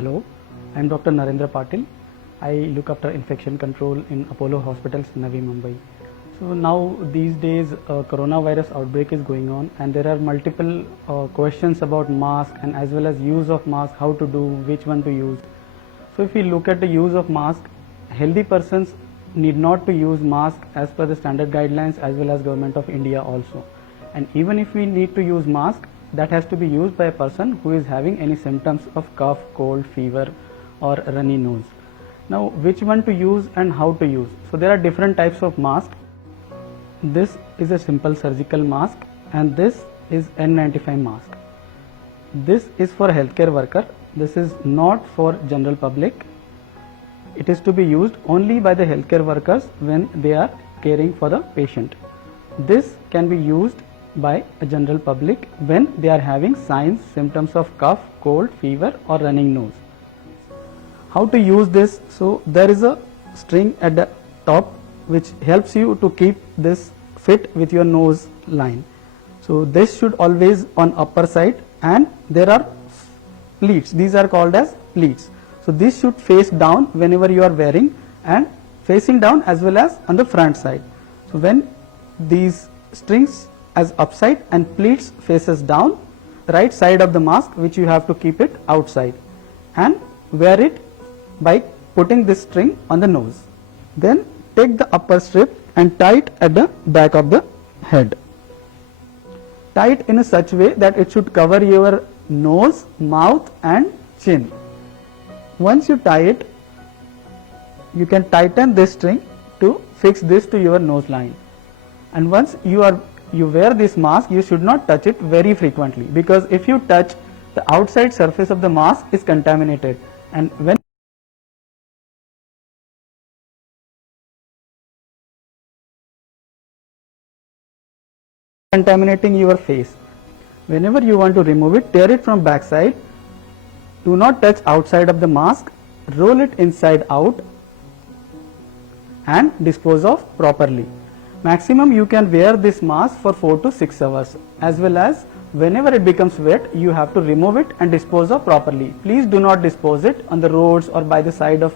Hello, I am Dr. Narendra Patil. I look after infection control in Apollo Hospitals, Navi Mumbai. So now these days coronavirus outbreak is going on and there are multiple questions about mask and as well as use of mask, how to do, which one to use. So if we look at the use of mask, healthy persons need not to use mask as per the standard guidelines as well as Government of India also. And even if we need to use mask, that has to be used by a person who is having any symptoms of cough, cold, fever or runny nose. Now which one to use and how to use? So there are different types of mask. This is a simple surgical mask and this is N95 mask. This is for healthcare worker. This is not for general public. It is to be used only by the healthcare workers when they are caring for the patient. This can be used by a general public when they are having signs, symptoms of cough, cold, fever or running nose. How to use this? So there is a string at the top which helps you to keep this fit with your nose line. So this should always on upper side, and there are pleats. These are called as pleats. So this should face down whenever you are wearing and facing down as well as on the front side. So when these strings as upside and pleats faces down, the right side of the mask which you have to keep it outside and wear it by putting this string on the nose. Then take the upper strip and tie it at the back of the head. Tie it in a such way that it should cover your nose, mouth and chin. Once you tie it, you can tighten this string to fix this to your nose line. And once you wear this mask, you should not touch it very frequently, because if you touch, the outside surface of the mask is contaminated, and when contaminating your face. Whenever you want to remove it, tear it from back side. Do not touch outside of the mask. Roll it inside out and dispose of properly. Maximum you can wear this mask for 4 to 6 hours, as well as whenever it becomes wet, you have to remove it and dispose of properly. Please do not dispose it on the roads or by the side of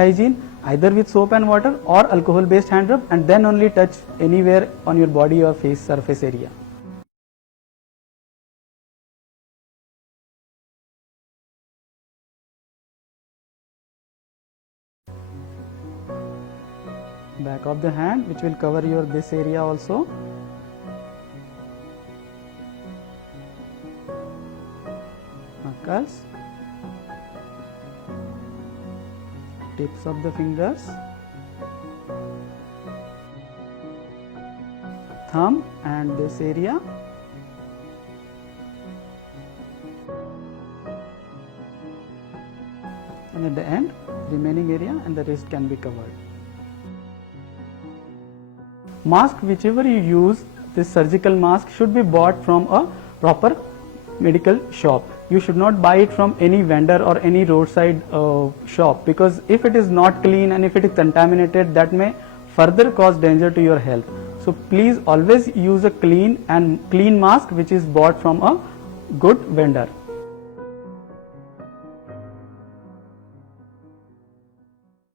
hygiene, either with soap and water or alcohol based hand rub, and then only touch anywhere on your body or face surface area. Back of the hand, which will cover your this area also. Knuckles, tips of the fingers, thumb and this area, and at the end remaining area and the wrist can be covered. Mask, whichever you use, this surgical mask should be bought from a proper medical shop. You should not buy it from any vendor or any roadside shop, because if it is not clean and if it is contaminated, that may further cause danger to your health. So please always use a clean mask which is bought from a good vendor.